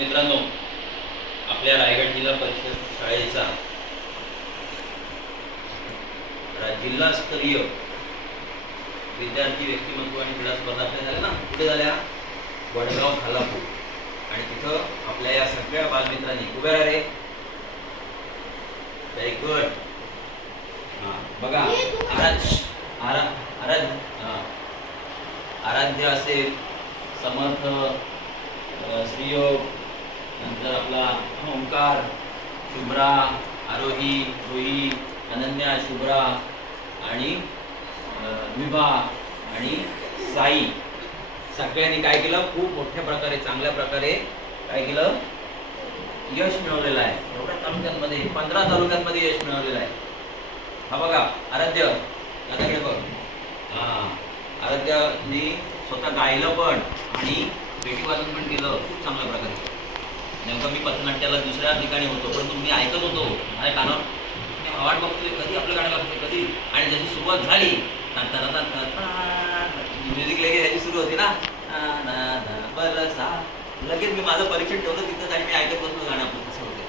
मित्रांनो, आपल्या रायगड जिल्हा परिषद शाळेचा जिल्हास्तरीय विद्यार्थी व्यक्तिमत्व आणि क्रीडा स्पर्धा आपल्या झाल्या ना, कुठे झाल्या? वडगाव खालापूर. आणि तिथं आपल्या या सगळ्या बालमित्रांनी उभे राहिले. Very good. बघा, आराध्य असेल, समर्थ, श्रीयोग, नंतर आपला ओंकार, शुभ्रा, आरोही, रोही, अनन्या, शुभ्रा आणि विभा आणि साई, सगळ्यांनी काय केलं? खूप मोठ्या प्रकारे, चांगल्या प्रकारे काय केलं? यश मिळवलेलं आहे. एवढ्या तालुक्यांमध्ये, 15 तालुक्यांमध्ये यश मिळवलेलं आहे. हा बघा, आराध्य दादाकडे बघ. आराध्याने स्वतः गायलं पण आणि पेटी वाजून पण केलं खूप चांगल्या प्रकारे. नेमकं मी पथनाट्याला दुसऱ्या ठिकाणी होतो, पण मी ऐकत होतो माझ्या कानावर, वाट बघतोय कधी आपलं गाणं लागतंय कधी. आणि जशी सुरुवात झाली, म्युझिक लगेच याची सुरू होती ना, लगेच मी माझं परीक्षण ठेवलं तिथंच आणि मी ऐकत बसलो गाणं. आपलं कसं होतं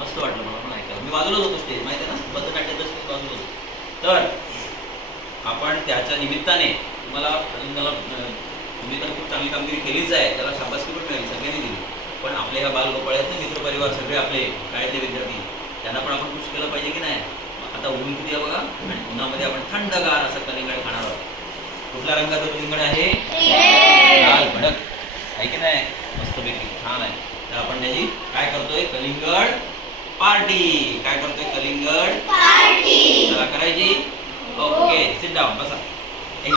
मस्त वाटलं मला पण ऐकायला. मी बाजूलाच होतो स्टेज, माहिती आहे ना, पथनाट्याचं स्टेज बाजूला होतो. तर आपण त्याच्या निमित्ताने तुम्हाला तुम्ही तर खूप चांगली कामगिरी केलीच आहे, त्याला शाबासकी पण मिळाली, सगळ्यांनी दिली. पण आपले ह्या बालगोपाळ्यातले मित्रपरिवार सगळे आपले शाळेतले विद्यार्थी, त्यांना पण आपण खुश केलं पाहिजे की नाही? आता ऊन किती आहे बघा, आणि उन्हामध्ये आपण थंडगार असं कलिंगड खाणार आहोत. कुठल्या रंगाचं कलिंगड आहे? लाल भडक आहे की नाही? मस्तपैकी छान आहे. तर आपण त्याची काय करतोय? कलिंगड पार्टी. काय करतोय? कलिंगड पार्टी. चला करायची. ओके, सिट डाऊन, बसा.